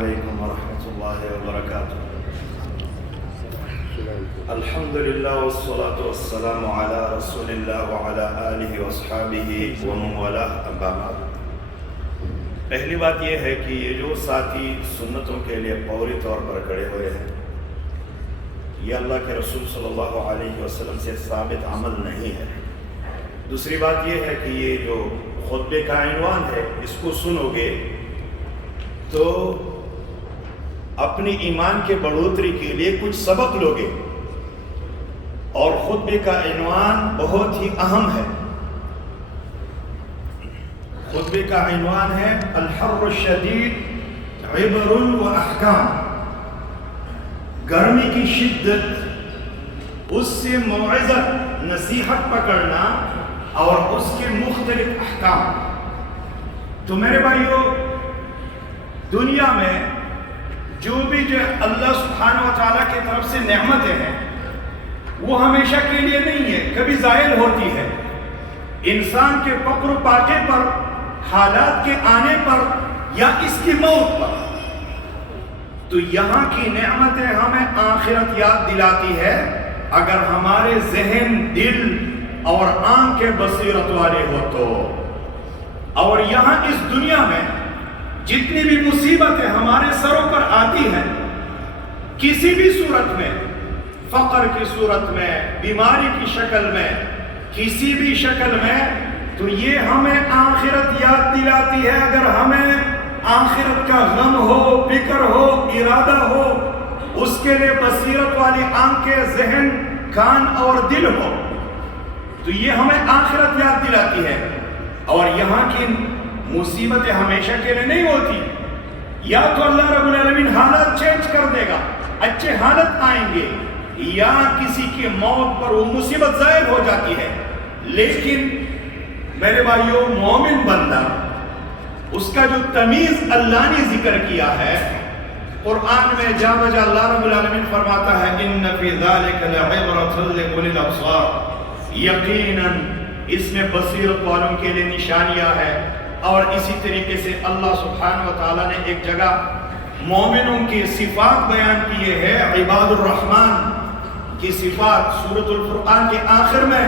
علیکم ورحمۃ اللہ وبرکاتہ۔ الحمدللہ والصلاة والسلام علی رسول اللہ وعلی آلہ واصحابہ ومن والاه، اما بعد۔ پہلی بات یہ ہے کہ یہ جو ساتھی سنتوں کے لیے فوری طور پر کھڑے ہوئے ہیں، یہ اللہ کے رسول صلی اللہ علیہ وسلم سے ثابت عمل نہیں ہے۔ دوسری بات یہ ہے کہ یہ جو خطبے کا عنوان ہے، اس کو سنو گے تو اپنی ایمان کے بڑھوتری کے لیے کچھ سبق لوگے، اور خطبے کا عنوان بہت ہی اہم ہے۔ خطبے کا عنوان ہے الحر الشدید عبر و احکام، گرمی کی شدت، اس سے موعظت نصیحت پکڑنا اور اس کے مختلف احکام۔ تو میرے بھائیو، دنیا میں جو بھی اللہ سبحانہ و تعالیٰ کی طرف سے نعمتیں ہیں، وہ ہمیشہ کے لیے نہیں ہے، کبھی زائل ہوتی ہے۔ انسان کے فقر و پاکے پر، حالات کے آنے پر، یا اس کی موت پر۔ تو یہاں کی نعمتیں ہمیں آخرت یاد دلاتی ہے اگر ہمارے ذہن، دل اور آنکھیں بصیرت والے ہو تو۔ اور یہاں اس دنیا میں جتنی بھی مصیبتیں ہمارے سروں پر آتی ہیں، کسی بھی صورت میں، فقر کی صورت میں، بیماری کی شکل میں، کسی بھی شکل میں، تو یہ ہمیں آخرت یاد دلاتی ہے۔ اگر ہمیں آخرت کا غم ہو، فکر ہو، ارادہ ہو، اس کے لیے بصیرت والی آنکھیں، ذہن، کان اور دل ہو، تو یہ ہمیں آخرت یاد دلاتی ہے۔ اور یہاں کی مصیبتیں ہمیشہ کے لیے نہیں ہوتی، یا تو اللہ رب العالمین حالات چینج کر دے گا، اچھے حالت آئیں گے، یا کسی کی موت پر وہ مصیبت ظاہر ہو جاتی ہے۔ لیکن میرے بھائیو، مومن بندہ، اس کا جو تمیز اللہ نے ذکر کیا ہے قرآن میں، جا بجا اللہ رب العالمین فرماتا ہے ان فی ذلک لعبرۃ لأولی الابصار، یقیناً اس میں بصیرت والوں کے لیے نشانیاں ہے۔ اور اسی طریقے سے اللہ سبحانہ و تعالیٰ نے ایک جگہ مومنوں کی صفات بیان کیے ہیں، عباد الرحمن کی صفات سورۃ الفرقان کے آخر میں۔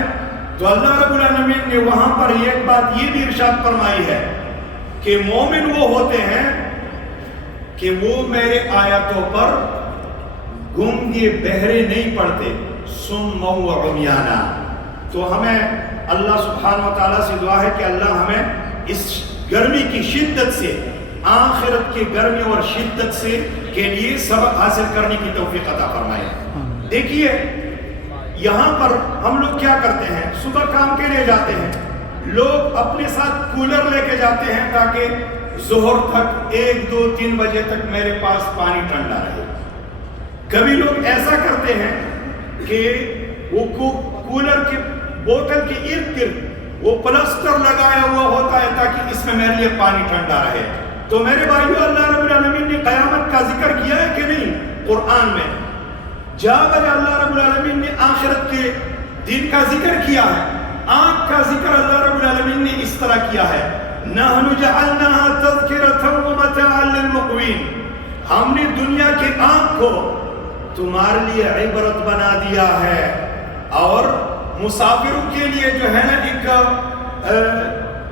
تو اللہ رب العالمین نے وہاں پر ایک بات یہ بھی ارشاد فرمائی ہے کہ مومن وہ ہوتے ہیں کہ وہ میرے آیاتوں پر گونگے بہرے نہیں پڑتے، صم و عمیانا۔ تو ہمیں اللہ سبحانہ و تعالیٰ سے دعا ہے کہ اللہ ہمیں اس گرمی کی شدت سے، آخرت کی گرمی اور شدت سے کے لیے سبق حاصل کرنے کی توفیق عطا فرمائے۔ دیکھیے یہاں پر ہم لوگ کیا کرتے ہیں، صبح کام کے لیے جاتے ہیں، لوگ اپنے ساتھ کولر لے کے جاتے ہیں تاکہ ظہر تک 1، 2، 3 بجے تک میرے پاس پانی ٹھنڈا رہے۔ کبھی لوگ ایسا کرتے ہیں کہ وہ کولر کی بوتل کے ارد گرد وہ پلسٹر لگایا ہوا ہوتا ہے تاکہ اس میں میرے لیے پانی ٹھنڈا رہے۔ تو میرے بھائیو، اللہ رب العالمین نے قیامت کا ذکر کیا ہے کہ نہیں قرآن میں؟ جا بجا اللہ رب العالمین نے آخرت کے دن کا ذکر کیا ہے، آنکھ کا ذکر اللہ رب العالمین نے اس طرح کیا ہے، نحن جعلناها تذکرۃ ومتاعا للمقوین، ہم نے دنیا کے آنکھ کو تمہارے لیے عبرت بنا دیا ہے، اور مسافروں کے لیے جو ہے نا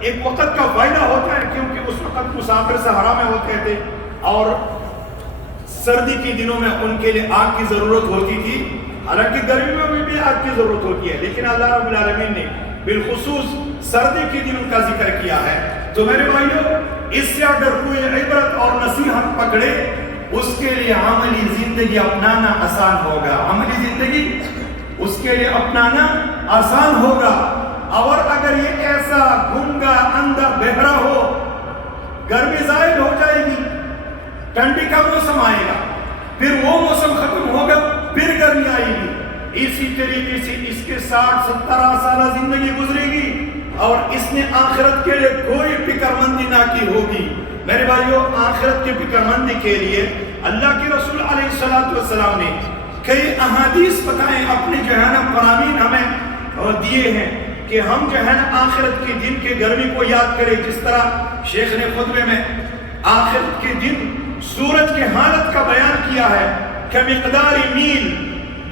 ایک وقت کا فائدہ ہوتا ہے، کیونکہ اس وقت مسافر صحرا میں ہوتے تھے اور سردی کے دنوں میں ان کے لیے آگ کی ضرورت ہوتی تھی، حالانکہ گرمیوں میں بھی آگ کی ضرورت ہوتی ہے، لیکن اللہ رب العالمین نے بالخصوص سردی کے دنوں کا ذکر کیا ہے۔ تو میرے بھائیو، اس سے اگر کوئی عبرت اور نصیحت پکڑے، اس کے لیے عملی زندگی اپنانا آسان ہوگا، عملی زندگی اس کے لیے اپنانا آسان ہوگا۔ اور اگر یہ ایسا گنگا اندھا بہرا ہو، گرمی زائل ہو جائے گی، ٹھنڈی کا موسم آئے گا، پھر وہ موسم ختم ہوگا، پھر گرمی آئے گی۔ اسی طریقے سے اس کے 60-70 سالہ زندگی گزرے گی اور اس نے آخرت کے لیے کوئی فکر مندی نہ کی ہوگی۔ میرے بھائیو، آخرت کی فکر مندی کے لیے اللہ کے رسول علیہ السلام نے کئی احادیث بتائیں، اپنے جو ہے نا فرامین ہمیں دیے ہیں کہ ہم جو ہے نا آخرت کے دن کے گرمی کو یاد کریں۔ جس طرح شیخ نے خطبے میں آخرت کے دن سورج کی حالت کا بیان کیا ہے کہ مقدار میل،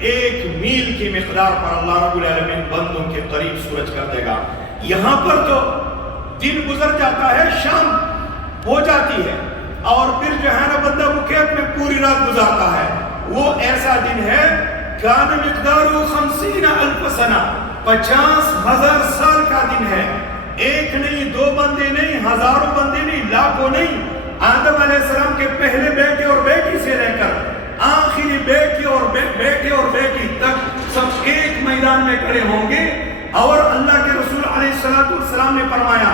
1 میل کی مقدار پر اللہ رب العالمین بندوں کے قریب سورج کر دے گا۔ یہاں پر تو دن گزر جاتا ہے، شام ہو جاتی ہے، اور پھر جو ہے نا بندہ مکیف میں پوری رات گزارتا ہے۔ وہ ایسا دن ہے کان مقدارو 50,000 سنہ، 50,000 سال کا دن ہے۔ 1 نہیں، 2 بندے نہیں، ہزاروں بندے نہیں، لاکھوں نہیں، آدم علیہ السلام کے پہلے بیٹے اور بیٹی سے لے کر آخری بیٹے اور بیٹی تک سب ایک میدان میں کھڑے ہوں گے، اور اللہ کے رسول علیہ السلام نے فرمایا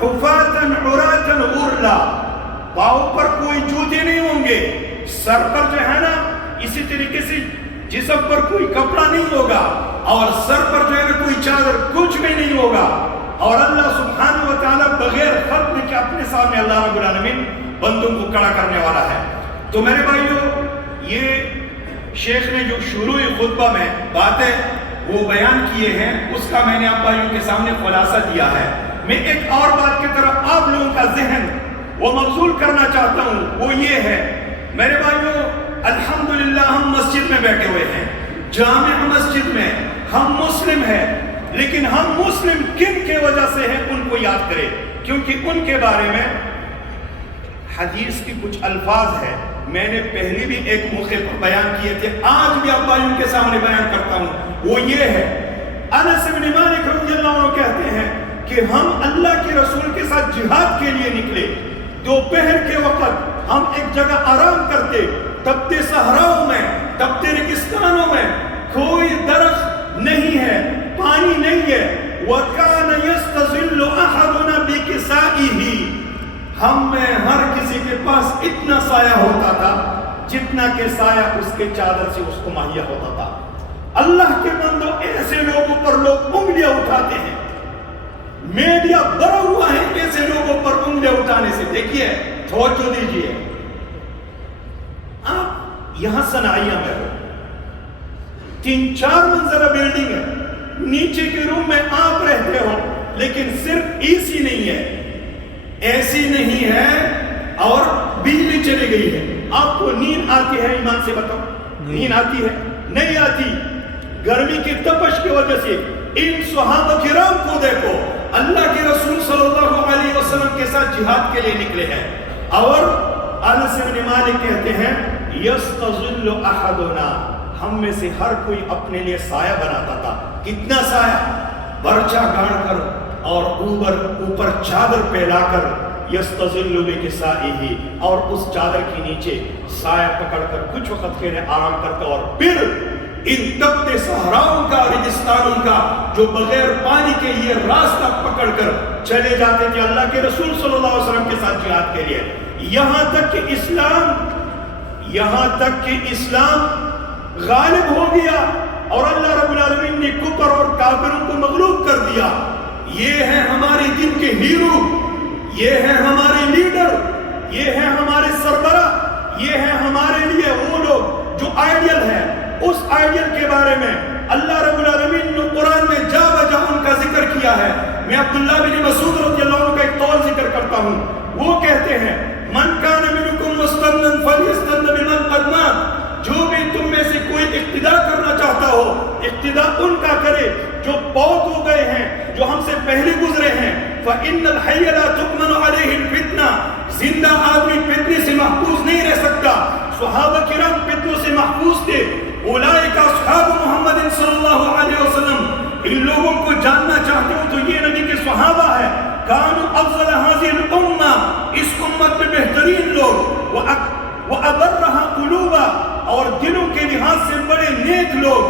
حفاتن عراتن غرلا، پاؤں پر کوئی جوتے نہیں ہوں گے، سر پر جو ہے نا اسی طریقے سے جسم پر کوئی کپڑا نہیں ہوگا، اور سر پر جو ہے نا کوئی چادر، کچھ بھی نہیں ہوگا، اور اللہ سبحانہ و تعالیٰ بغیر ختم کے اپنے سامنے اللہ رب العالمین بندوں کو کھڑا کرنے والا ہے۔ تو میرے بھائیو، یہ شیخ نے جو شروع خطبہ میں باتیں وہ بیان کیے ہیں، اس کا میں نے آپ بھائیوں کے سامنے خلاصہ دیا ہے۔ میں ایک اور بات کی طرف آپ لوگوں کا ذہن وہ مبذول کرنا چاہتا ہوں، وہ یہ ہے میرے بھائیو، الحمدللہ ہم مسجد میں بیٹھے ہوئے ہیں، جامع مسجد میں، ہم مسلم ہیں، لیکن ہم مسلم کن کے وجہ سے ہیں ان کو یاد کریں، کیونکہ ان کے بارے میں حدیث کی کچھ الفاظ ہے، میں نے پہلے بھی ایک موقع پر بیان کیے تھے، آج بھی آپ بھائیوں کے سامنے بیان کرتا ہوں۔ وہ یہ ہے، انس بن مالک رضی اللہ عنہ کہتے ہیں کہ ہم اللہ کے رسول کے ساتھ جہاد کے لیے نکلے، دوپہر کے وقت ہم ایک جگہ آرام کرتے، تپتے صحراؤں میں، تپتے ریگستانوں میں، کوئی درخت نہیں ہے، پانی نہیں ہے، وَكَانَ يَسْتَظِلُّ أَحَدُنَا بِكِسَائِهِ، ہم میں ہر کسی کے پاس اتنا سایہ ہوتا تھا جتنا کہ سایہ اس کے چادر سے اس کو مہیا ہوتا تھا۔ اللہ کے بندوں، ایسے لوگوں پر لوگ انگلیاں اٹھاتے ہیں، میڈیا بھرا ہوا ہے ایسے لوگوں پر انگلیاں اٹھانے سے۔ دیکھیے، توجہ دیجیے، آپ یہاں صنعیہ میں ہو، 3-4 منزلہ بلڈنگ ہے، نیچے کے روم میں آپ رہتے ہو، لیکن صرف اے سی نہیں ہے، ایسی نہیں ہے، اور بجلی چلی گئی ہے، آپ کو نیند آتی ہے؟ ایمان سے بتاؤ، نیند آتی ہے؟ نہیں آتی۔ گرمی کی تپش کی وجہ سے ان صحابہ کرام کو دیکھو، اللہ کے رسول صلی اللہ علیہ وسلم کے ساتھ جہاد کے لیے نکلے ہیں، اور انس بن مالک کہتے ہیں یستظل احدنا، ہم میں سے ہر کوئی اپنے لیے سایہ بناتا تھا۔ کتنا سایہ؟ برچہ گاڑ کر اور اوپر چادر پھیلا کر، یستظل بکسائہ، اور اس چادر کے نیچے سایہ پکڑ کر کچھ وقت کے لیے آرام کرتا، اور پھر ان تپتے صحراؤں کا، ریگستانوں کا جو بغیر پانی کے یہ راستہ پکڑ کر چلے جاتے تھے اللہ کے رسول صلی اللہ علیہ وسلم کے ساتھ جہاد کے لیے۔ یہاں تک کہ اسلام غالب ہو گیا، اور اللہ رب العالمین نے کفر اور کافروں کو مغلوب کر دیا۔ یہ ہے ہمارے دین کے ہیرو، یہ ہے ہمارے لیڈر، یہ ہے ہمارے سربراہ، یہ ہے ہمارے لیے وہ لوگ جو آئیڈیل ہے۔ اس آئیڈیل کے بارے میں اللہ رب العالمین نے قرآن میں جا بجا ان کا ذکر کیا ہے۔ میں عبداللہ بن مسعود رضی اللہ عنہ کا ایک قول ذکر کرتا ہوں، وہ کہتے ہیں من کان منکم مستنن فلیستن بمن قد مات، جو بھی تم میں سے کوئی اقتدا کرنا چاہتا ہو، اقتدا ان کا کرے جو فوت ہو گئے ہیں، جو ہم سے پہلے گزرے ہیں۔ فإن الحي لا تؤمن عليه الفتنة، زندہ آدمی فتنے سے محفوظ نہیں رہ سکتا۔ صحابہ کرام فتنوں سے محفوظ تھے۔ اولئک اصحاب محمد صلی اللہ علیہ وسلم، ان لوگوں کو جاننا چاہتے ہو تو یہ نبی کے صحابہ ہے۔ کانوا افضل هذه الامہ، اس امت میں بہترین لوگ، وابرها قلوبا، اور دلوں کے لحاظ سے بڑے نیک لوگ،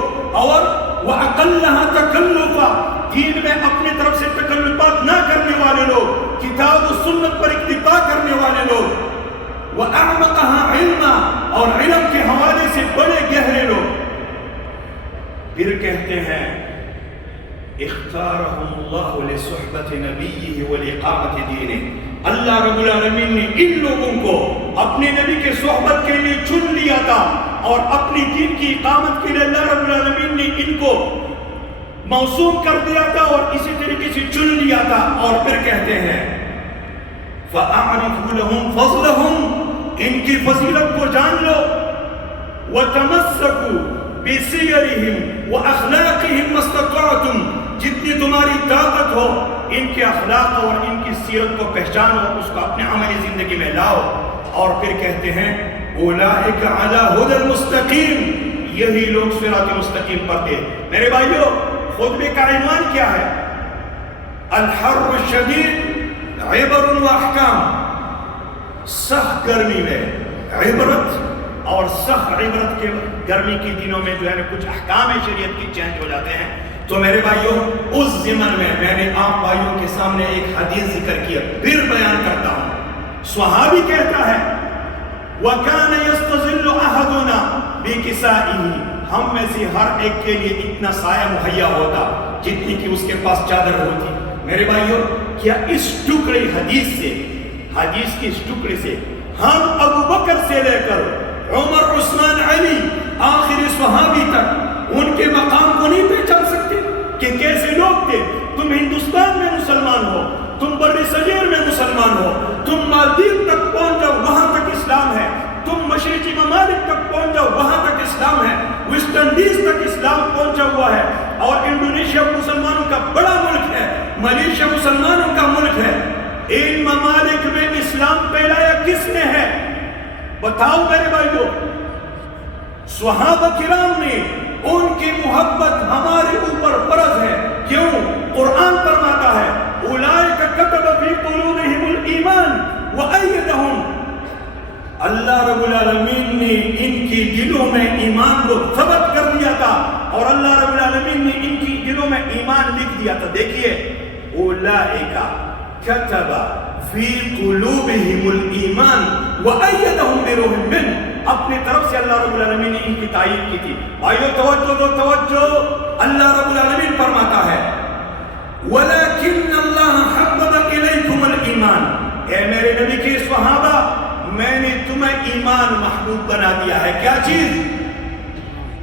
اور وَأَقَلَّهَا تَكَلُّفًا، دین میں اپنی طرف سے تکلفات نہ کرنے والے لوگ، کتاب و سنت پر اکتفا کرنے والے لوگ، وَأَعْمَقَهَا عِلْمًا، اور علم کے حوالے سے بڑے گہرے لوگ۔ پھر کہتے ہیں اختارهم اللہ لصحبت نبیہ وَلِقَامَةِ دِینِهِ، اللہ رب العالمین نے ان لوگوں کو اپنے نبی کے صحبت کے لیے چن لیا تھا، اور اپنی دین کی اقامت کے لیے اللہ رب العالمین نے ان کو موسوم کر دیا تھا، اور اسی طریقے سے چن لیا تھا۔ اور پھر کہتے ہیں فَأَعْرِفُ لَهُمْ فَضْلَهُمْ، ان کی فضیلت کو جان لو وَتَمَسَّكُوا بِسِيَرِهِمْ وَأَخْلَاقِهِمْ مَسْتَطَعْتُمْ جتنی تمہاری طاقت ہو ان کے اخلاق اور ان کی سیرت کو پہچانو، اس کو اپنے عملی زندگی میں لاؤ۔ اور پھر کہتے ہیں اولئک علی ھدی المستقیم، یہی لوگ صراط مستقیم پر تھے۔ میرے بھائیو، خطبے کا عنوان کیا ہے؟ الحر الشدید عبر و احکام، سخت گرمی میں عبرت اور سخت عبرت کے گرمی کی دنوں میں جو ہے کچھ احکام شریعت کی چینج ہو جاتے ہیں۔ تو میرے بھائیوں، اس ضمن میں نے آپ بھائیوں کے سامنے ایک حدیث ذکر کیا، پھر بیان کرتا ہوں۔ صحابی کہتا ہے وَكَانَ يَسْتَظِلُّ أَحَدُنَا بِكِسَائِهِ، ہم میں سے ہر ایک کے لیے اتنا سایہ مہیا ہوتا جتنی کہ اس کے پاس چادر ہوتی۔ میرے بھائیوں، کیا اس ٹکڑے حدیث کی اس ٹکڑے سے ہم ابو بکر سے لے کر عمر، عثمان، علی، آخری صحابی تک ان کے مقام کو نہیں پہچان سکتے کہ کیسے لوگ تھے؟ تم ہندوستان میں مسلمان ہو، تم بر صغیر میں مسلمان ہو، تم مالدیپ تک پہنچ جاؤ، وہاں تک اسلام ہے، تم مشرقی ممالک تک پہنچ جاؤ، وہاں تک اسلام ہے، ویسٹ انڈیز تک اسلام پہنچا ہوا ہے، اور انڈونیشیا مسلمانوں کا بڑا ملک ہے، ملیشیا مسلمانوں کا ملک ہے۔ ان ممالک میں اسلام پھیلایا کس نے ہے؟ بتاؤ میرے بھائیو۔ صحابہ کرام نے، ان کی محبت ہمارے اوپر فرض ہے۔ کیوں؟ قرآن فرماتا ہے اولئک کتب فی قلوبہم الایمان وایدہم، اللہ رب العالمین نے ان کی دلوں میں ایمان کو ثبت کر دیا تھا، اور اللہ رب العالمین نے ان کی دلوں میں ایمان لکھ دیا تھا۔ دیکھیے، اولئک کتب فی قلوبہم الایمان وایدہم بروح منہ، اپنے طرف سے اللہ رب العالمین نے ان کی تائید کی تھی۔ آئیو توجہ دو، توجہ، اللہ رب العالمین فرماتا ہے وَلَكِنَّ اللَّهَ حَبَّبَ إِلَيْكُمُ الْإِيمَانِ، اے میرے نبی کے صحابہ، میں نے تمہیں ایمان محبوب بنا دیا ہے۔ کیا چیز؟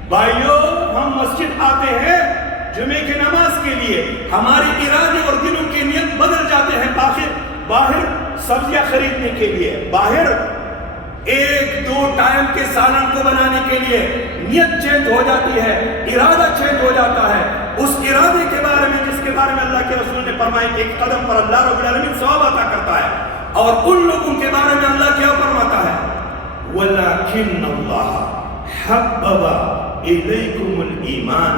بھائیو، ہم مسجد آتے ہیں جمعے کی نماز کے لیے، ہمارے ارادے اور دلوں کی نیت بدل جاتے ہیں، باہر سبزیاں خریدنے کے لیے، باہر ایک دو ٹائم کے سالن کو بنانے کے لیے نیت چینج ہو جاتی ہے، ارادہ چینج ہو جاتا ہے۔ اس ارادے کے بارے میں جس کے بارے میں اللہ کے رسول نے فرمایا کہ ایک قدم پر اللہ رب العالمین ثواب عطا کرتا ہے، اور ان لوگوں کے بارے میں اللہ کیا فرماتا ہے وَلَكِنَّ اللَّهَ حَبَّبَ إِلَيْكُمُ الْإِيمَانَ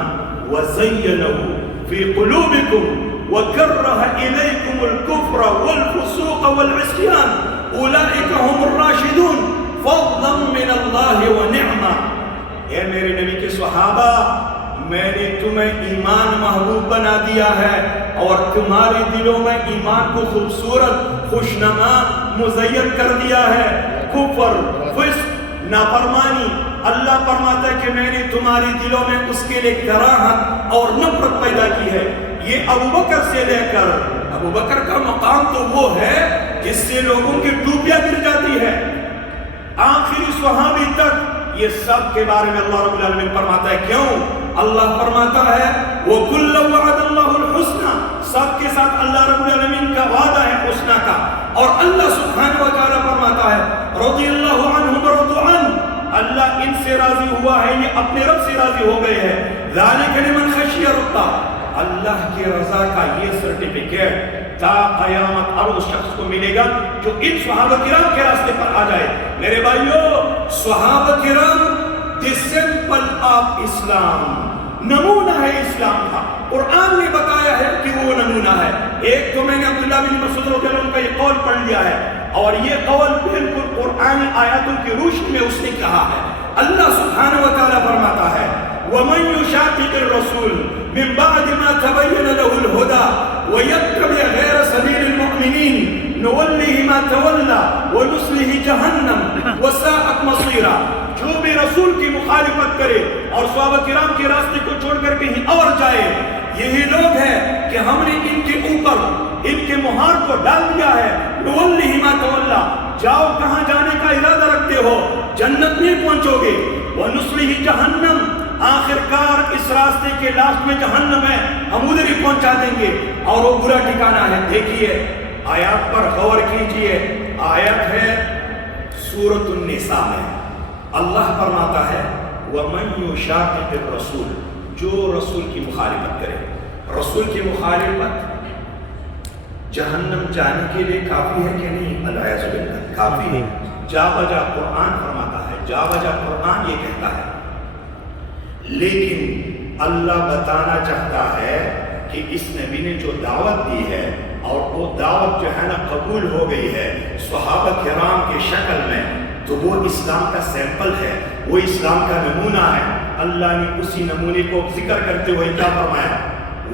وَزَيَّنَهُ فِي قُلُوبِكُمْ وَكَرَّهَ إِلَيْكُمُ الْكُفْرَ وَالْفُسُوقَ وَالْعِصْيَانَ اولئک هم الراشدون فضلا من اللہ ونعمہ۔ اے میرے نبی کے صحابہ، میں نے تمہیں ایمان محبوب بنا دیا ہے، اور تمہارے دلوں میں ایمان کو خوبصورت، خوشنما مزین کر دیا ہے۔ کفر، فسق، نافرمانی، اللہ فرماتا ہے کہ میں نے تمہاری دلوں میں اس کے لیے کراہت اور نفرت پیدا کی ہے۔ یہ ابو بکر سے لے کر، ابو بکر کا مقام تو وہ ہے جس سے لوگوں کی ٹوپیاں گر جاتی ہے، آخری صحابی تک، یہ سب کے بارے میں اللہ رب العالمین فرماتا ہے۔ کیوں؟ اللہ فرماتا ہے وَكُلًّا وَعَدَ اللَّهُ الْحُسْنَى، سب کے ساتھ اللہ رب العالمین کا وعدہ ہے حسنہ کا، اور اللہ سبحانہ وتعالی فرماتا ہے رضی اللہ عنہم ورضوا عنہ، اللہ ان سے راضی ہوا ہے، یہ اپنے رب سے راضی ہو گئے ہیں۔ ذَلِكَ لِمَنْ خَشِيَ رَبَّهُ، اللہ کی رضا کا یہ سرٹیفکیٹ تا قیامت اور اس شخص کو ملے گا جو ان صحابہ کرام کے راستے پر آ جائے۔ میرے بھائیو، صحابہ کرام دی سمپل آف اسلام، نمونہ ہے اسلام کا، قرآن نے بتایا ہے کہ وہ نمونہ ہے۔ ایک تو میں نے عبداللہ بن مسعود رضی اللہ عنہ کا یہ قول پڑھ لیا ہے، اور یہ قول بالکل قرآنی آیاتوں کی روشنی میں اس نے کہا ہے۔ اللہ سبحانہ وتعالی فرماتا ہے وَمَن يُشَاقِقِ الرَّسُولِ مِن بَعْدِ مَا تَبَيَّنَ لَهُ الْهُدَى وَيَتَّبِعْ غَيْرَ سَبِيلِ الْمُؤْمِنِينَ نُوَلِّهِ مَا تَوَلَّى وَنُصْلِهِ جَهَنَّمَ وَسَاءَتْ مَصِيرًا، جو بھی رسول کی مخالفت کرے اور صحابہ کرام کے راستے کو چھوڑ کر کہیں اور جائے، یہی لوگ ہیں کہ ہم نے ان کے اوپر ان کے مہار کو ڈال دیا ہے۔ نُوَلِّهِ مَا تَوَلَّى، جاؤ کہاں جانے کا ارادہ رکھتے ہو، جنت نہیں پہنچو گے۔ وَنُصْلِهِ جَهَنَّمَ، آخر کار اس راستے کے لاسٹ میں جہنم ہے، ہم ادھر ہی پہنچا دیں گے، اور وہ برا ٹھکانہ ہے۔ دیکھیے آیات پر غور کیجئے، آیت ہے سورۃ النساء میں اللہ فرماتا ہے وَمَن يُشَاقِقِ الرَّسُولِ، جو رسول کی مخالفت کرے. رسول کی مخالفت جہنم جانے کے لیے کافی ہے کہ نہیں؟ العیاذ باللہ کافی ہے. جا بجا قرآن فرماتا ہے، جا بجا قرآن یہ کہتا ہے. لیکن اللہ بتانا چاہتا ہے کہ اس نبی نے جو دعوت دی ہے اور وہ دعوت جو ہے نا قبول ہو گئی ہے صحابہ کرام کے شکل میں، تو وہ اسلام کا سیمپل ہے، وہ اسلام کا نمونہ ہے. اللہ نے اسی نمونے کو ذکر کرتے ہوئے کیا فرمایا؟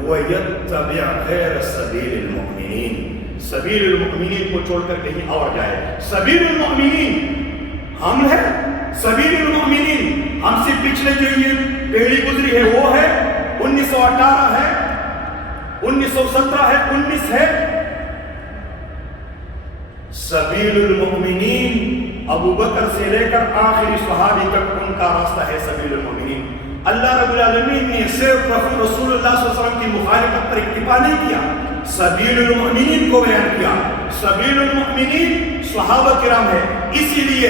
وَيَتَّبِعْ غَيْرَ سَبِيلِ الْمُؤْمِنِينَ، سبیل المؤمنین کو چھوڑ کر کہیں اور جائے. سبیل المؤمنین ہم ہیں، سبیل المؤمنین ہم سے پچھلے جو یہ پیڑھی گزری ہے وہ ہے 1918 ہے، 1917 ہے، 19 ہے. سبیل المؤمنین ابو بکر سے لے کر آخری صحابی تک ان کا راستہ ہے سبیل المؤمنین. اللہ رب العالمین نے صرف رسول اللہ صلی اللہ علیہ وسلم کی مخالفت پر اکتفا نہیں کیا، سبیل المؤمنین کو بیان کیا. سبیل المؤمنین صحابہ کرام ہے. اسی لیے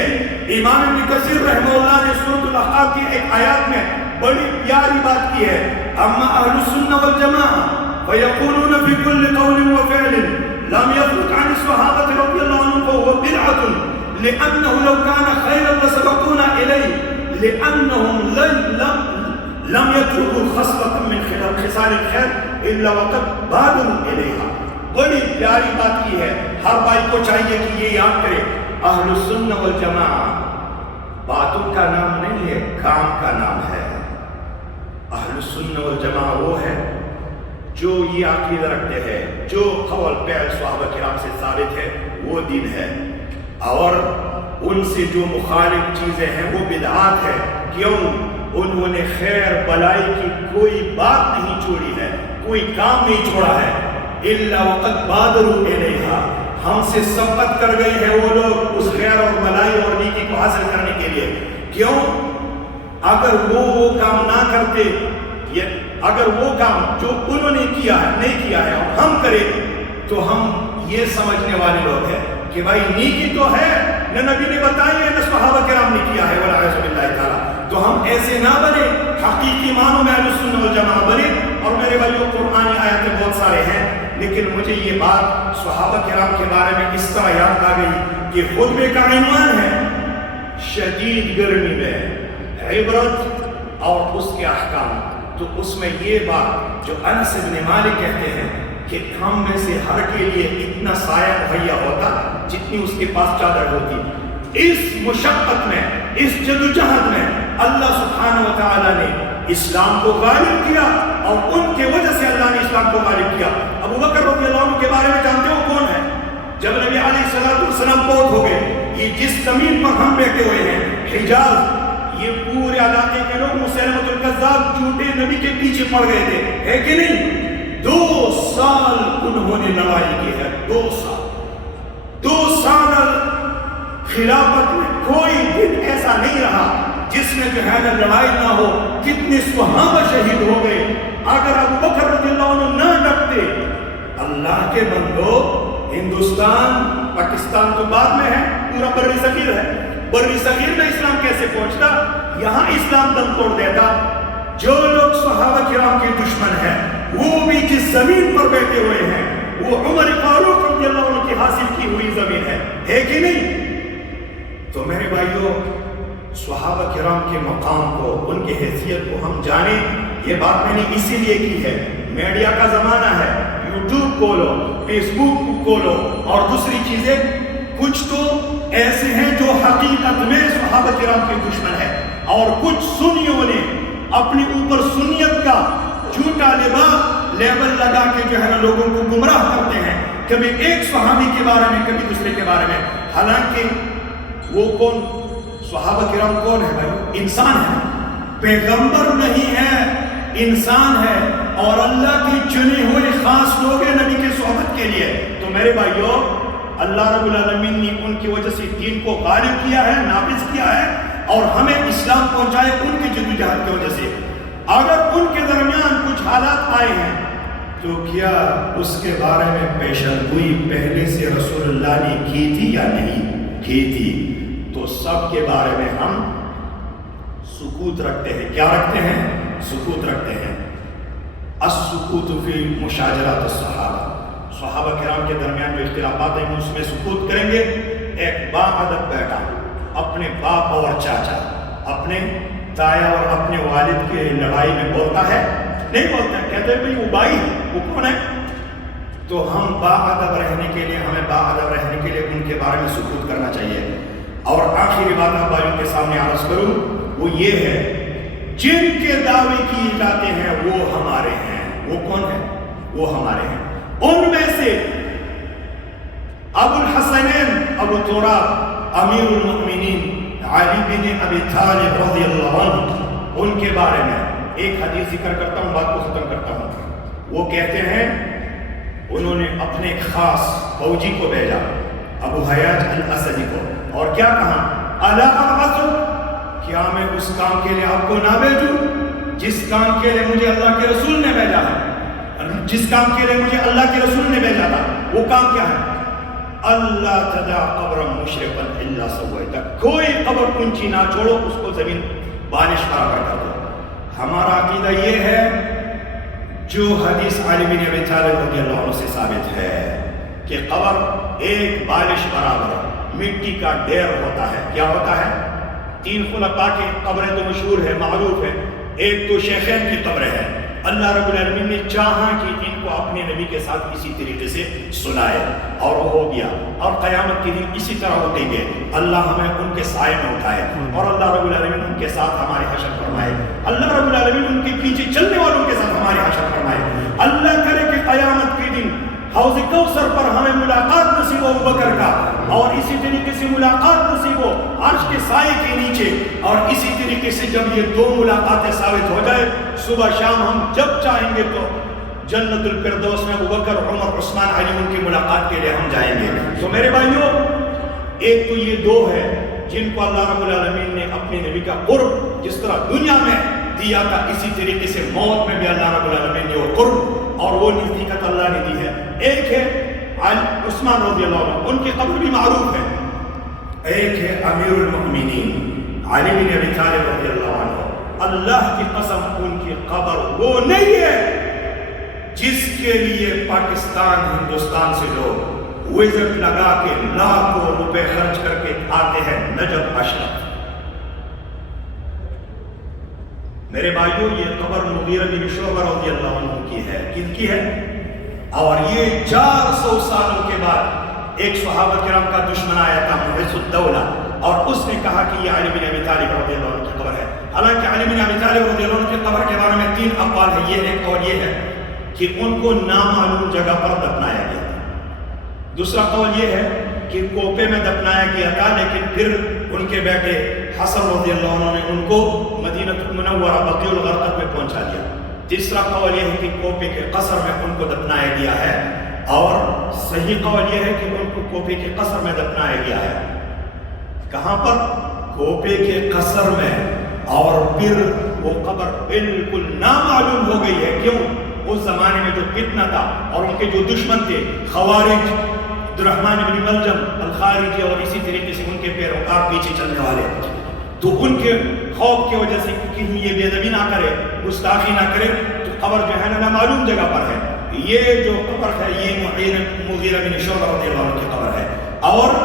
امام ابن کثیر رحمہ اللہ نے سورۃ الاحقاف کی ایک آیات میں بڑی پیاری بات کی ہے. اما اہل السنہ والجماعہ فیقولون فی کل قول وفعل لم يثبت عن الصحابة رضی اللہ عنہم فهو بدعة لأنه لو كان خيرا لسبقونا إليه لأنهم لم يتركوا خصلة من خصال الخير إلا وقد بادروا إليها. بڑی پیاری بات کی ہے. ہر بھائی کو چاہیے کہ یہ یاد کرے اہل السنہ والجماعہ باتوں کا نام نہیں ہے، کام کا نام ہے. اہل السنہ والجماعہ وہ ہے جو یہ عقیدہ رکھتے ہیں، جو قول فعل صحابہ کرام سے ثابت ہے وہ دین ہے، اور ان سے جو مخالف چیزیں ہیں وہ بدعات ہے. کیوں؟ انہوں نے خیر بلائی کی کوئی بات نہیں چھوڑی ہے، کوئی کام نہیں چھوڑا ہے. الا وقد بادروا الیہا، ہم سے سبقت کر گئے ہیں وہ لوگ اس خیر اور بلائی اور نیکی کو حاصل کرنے کے لیے. کیوں؟ اگر وہ کام نہ کرتے، اگر وہ کام جو انہوں نے کیا ہے نہیں کیا ہے اور ہم کریں تو ہم یہ سمجھنے والے لوگ ہیں کہ بھائی نیکی تو ہے، نہ نبی نے بتائی ہے نہ صحابہ کرام نے کیا ہے والعیاذ باللہ تعالیٰ. تو ہم ایسے نہ بنے، حقیقی معنوں میں اہل السنہ والجماعہ بنے. اور میرے بھائیوں قرآنی آیاتیں بہت سارے ہیں، لیکن مجھے یہ بات صحابہ کرام کے بارے میں اس طرح یاد آ گئی کہ خطبے کا عنوان ہے شدید گرمی میں عبرت اور اس کے احکام. تو اس میں یہ بات جو انس بن مالک کہتے ہیں کہ ہم میں سے ہر کے لیے اتنا سایہ مہیا ہوتا جتنی اس کے پاس چادر ہوتی. اس مشقت میں، اس جدوجہد میں اللہ سبحانہ و تعالیٰ نے اسلام کو غالب کیا، اور ان کے وجہ سے اللہ نے اسلام کو غالب کیا. ابو بکر رضی اللہ عنہ کے بارے میں جانتے ہو کون ہے؟ جب نبی علیہ السلام فوت ہو گئے، یہ جس زمین پر ہم بیٹھے ہوئے ہیں حجاز، یہ پورے علاقے کے لوگ مسیلمۃ الکذاب جھوٹے نبی کے پیچھے پڑ گئے تھے، ہے کہ نہیں؟ 2 سال انہوں نے لڑائی کی ہے. 2 سال خلافت میں کوئی دن ایسا نہیں رہا جس میں جو ہے نا لڑائی نہ ہو. کتنے صحابہ شہید ہو گئے. اگر ابو بکر رضی اللہ عنہ نہ ڈٹتے، اللہ کے بندو، ہندوستان پاکستان تو بعد میں ہے، پورا بر صغیر ہے، بر صغیر میں اسلام کیسے پہنچتا؟ یہاں اسلام دم توڑ دیتا. جو لوگ صحابہ کرام کے دشمن ہیں وہ بھی جس زمین پر بیٹھے ہوئے ہیں وہ عمر فاروق رضی اللہ عنہ کی حاصل کی ہوئی زمین ہے کہ نہیں؟ تو میرے بھائیوں، صحابہ کرام کے مقام کو، ان کی حیثیت کو ہم جانیں. یہ بات میں نے اسی لیے کی ہے، میڈیا کا زمانہ ہے، یوٹیوب کھولو، فیس بک کھولو اور دوسری چیزیں. کچھ تو ایسے ہیں جو حقیقت میں صحابہ کرام کے دشمن ہیں، اور کچھ سنیوں نے اپنے اوپر سنیت کا جھوٹا لیبل لگا کے جو ہے نا لوگوں کو گمراہ کرتے ہیں، کبھی ایک صحابی کے بارے میں، کبھی دوسرے کے بارے میں. حالانکہ وہ کون؟ صحابہ کرام کون ہے بھائی؟ انسان ہے، پیغمبر نہیں ہے، انسان ہے، اور اللہ کے چنے ہوئے خاص لوگ ہیں نبی کی صحبت کے لیے. تو میرے بھائیوں، اللہ رب العالمین نے ان کی وجہ سے دین کو غالب کیا ہے، نافذ کیا ہے، اور ہمیں اسلام پہنچائے ان کی جدوجہد کی وجہ سے. اگر ان کے درمیان کچھ حالات آئے ہیں تو کیا اس کے بارے میں پیشن گوئی پہلے سے رسول اللہ نے کی تھی یا نہیں کی تھی؟ تو سب کے بارے میں ہم سکوت رکھتے ہیں. کیا رکھتے ہیں؟ سکوت رکھتے ہیں. السکوت فی مشاجرات الصحابہ، صحابہ کرام کے درمیان جو اختلافات ہیں اس میں سکوت کریں گے. ایک باادب بیٹا اپنے باپ اور چاچا، اپنے تایا اور اپنے والد کے لڑائی میں بولتا ہے؟ نہیں بولتا ہے. کہتے ہیں بھئی وہ بھائی ہے، وہ کون ہے؟ تو ہم باادب رہنے کے لیے، ہمیں باادب رہنے کے لیے ان کے بارے میں سکوت کرنا چاہیے. اور آخری بات آپ بھائیوں کے سامنے عرض کروں وہ یہ ہے، جن کے دعوے کیے جاتے ہیں وہ ہمارے ہیں. وہ کون ہے؟ وہ ہمارے ہیں. ان میں سے ابو الحسنین ابو تراب امیر المؤمنین علی بن ابی طالب رضی اللہ عنہ، ان کے بارے میں ایک حدیث ذکر کرتا ہوں، بات کو ختم کرتا ہوں. وہ کہتے ہیں انہوں نے اپنے خاص فوجی کو بھیجا، ابو حیاج الاسدی کو، اور کیا کہا؟ الا ابعث، کیا میں اس کام کے لیے آپ کو نہ بھیجوں جس کام کے لیے مجھے اللہ کے رسول نے بھیجا ہے؟ جس کام کے لیے مجھے اللہ کے رسول نے بھیجا تھا وہ کام کیا ہے؟ اللہ تدع قبرا مشرقا الا سویتہ، کوئی قبر اونچی نہ چھوڑو، اس کو زمین بالش برابر کر دو. ہمارا عقیدہ یہ ہے جو حدیث علی بن ابی طالب رضی اللہ عنہ سے ثابت ہے کہ قبر ایک بالش برابر مٹی کا ڈھیر ہوتا ہے. کیا ہوتا ہے؟ 3 خلفاء کی قبریں تو مشہور ہے، معروف ہے. ایک تو شیخین کی قبر ہے. اللہ رب العالمین نے چاہا کہ ان کو اپنے نبی کے ساتھ اسی طریقے سے سنائے، اور وہ ہو گیا. اور قیامت کے دن اسی طرح اٹھیں گے. اللہ ہمیں ان کے سائے میں اٹھائے اور اللہ رب العالمین ان کے ساتھ ہمارے حشر فرمائے. اللہ رب العالمین ان کے پیچھے چلنے والوں کے ساتھ ہمارے حشر فرمائے. اللہ کرے کہ قیامت کے دن حوض کوثر پر ہمیں ملاقات نصیب ہو ابوبکر کا، اور اسی طریقے سے ملاقات نصیب ہو عرش کے سائے کے نیچے. اور اسی طریقے سے جب یہ 2 ملاقاتیں ثابت ہو جائے، صبح شام ہم جب چاہیں گے تو جنت الفردوس میں ابوبکر، عمر، عثمان، علی ان کی ملاقات کے لیے ہم جائیں گے. تو میرے بھائیوں، ایک تو یہ 2 ہے جن کو اللہ رب العالمین نے اپنے نبی کا قرب جس طرح دنیا میں دیا تھا، اسی طریقے سے موت میں بھی اللہ رب العالمین نے وہ قرب اور وہ نزدیکت اللہ نے دی ہے. ایک ہے عثمان رضی اللہ عنہ، ان کی قبر بھی معروف ہے. ایک ہے امیر المؤمنین علی بن ابی طالب رضی اللہ عنہ. اللہ کی قسم ان کی قبر وہ نہیں ہے جس کے لیے پاکستان ہندوستان سے لوگ وزٹ لگا کے لاکھوں روپے خرچ کر کے آتے ہیں نجف اشرف. میرے بھائیوں، یہ قبر مغیرہ بن شعبہ رضی اللہ عنہ کی ہے. کن کی ہے؟ اور یہ 400 سالوں کے بعد ایک صحابہ کرام کا دشمن آیا تھا محیص الدولہ، اور اس نے کہا کہ یہ علی بن ابی طالب رضی اللہ عنہ کی قبر ہے. حالانکہ علی بن ابی طالب رضی اللہ عنہ کی قبر کے بارے میں 3 اقوال ہیں. یہ ایک قول یہ ہے کہ ان کو نامعلوم جگہ پر دفنایا گیا تھا. دوسرا قول یہ ہے کہ کوپے میں دفنایا گیا تھا، لیکن پھر ان کے بیٹے حسن رضی اللہ عنہ نے ان کو مدینہ منورہ بقیع الغرقد میں پہنچا دیا. تیسرا قول یہ ہے کہ کوپے کے قصر میں ان کو دفنایا گیا ہے، اور صحیح قول یہ ہے کہ ان کو کوپے کے قصر میں دفنایا گیا ہے. کہاں پر؟ کوپے کے قصر میں. اور پھر وہ قبر بالکل نامعلوم ہو گئی ہے. کیوں؟ اس زمانے میں جو فتنہ تھا اور ان کے جو دشمن تھے خوارج، عبدالرحمن بن ملجم الخارجی، اور اسی طریقے سے ان کے پیروکار پیچھے چلنے والے، تو ان کے خوف کی وجہ سے کہ یہ بے ادبی نہ کرے، گستاخی نہ کرے، تو قبر جو ہے نا معلوم جگہ پر ہے. یہ جو قبر ہے یہ مغیرہ بن شعبہ رضی اللہ عنہ کی قبر ہے. اور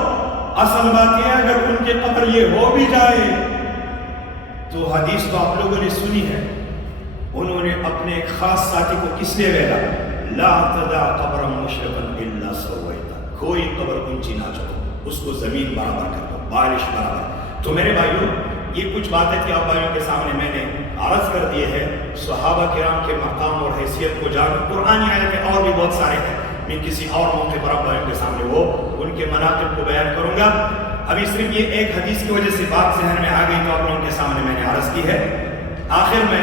اصل بات یہ ہے اگر ان کی قبر یہ ہو بھی جائے تو حدیث تو آپ لوگوں نے سنی ہے، انہوں نے اپنے ایک خاص ساتھی کو کس لیے بھیجا؟ لا تدع قبرا مشرقا الا سویتہ، کوئی قبر اونچی نہ چھوڑو، اس کو زمین برابر کر دو، بالش برابر. تو میرے بھائیوں، یہ کچھ باتیں تھی آپ بھائیوں کے سامنے میں نے عرض کر دیے ہیں. صحابہ کرام کے مقام اور حیثیت کو جانو. قرآنی آیتیں اور بھی بہت سارے ہیں، میں کسی اور موقع پر آپ بھائیوں کے سامنے وہ ان کے مناقب کو بیان کروں گا. ابھی صرف یہ ایک حدیث کی وجہ سے بات ذہن میں آ گئی تو آپ لوگوں کے سامنے میں نے عرض کی ہے. آخر میں